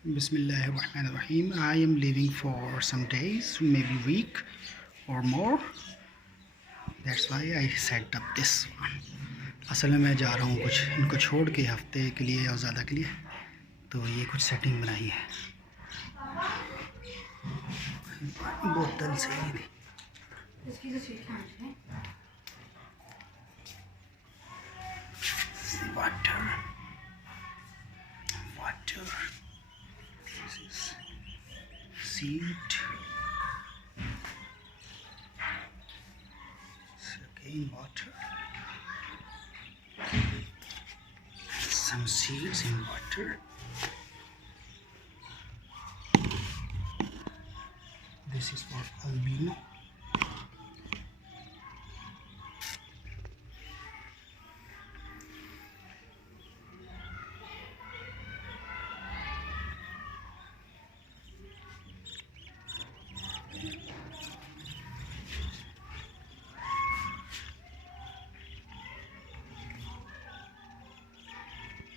Bismillahirrahmanirrahim. I am leaving for some days, maybe week or more. That's why I set up this one. असल में मैं जा रहा हूँ कुछ इनको छोड़ के हफ्ते के लिए और ज़्यादा के लिए, तो ये कुछ सेटिंग बनाई है। बोतल सही थी। Water water, this is seed, again water, some seeds in water. This is for albino.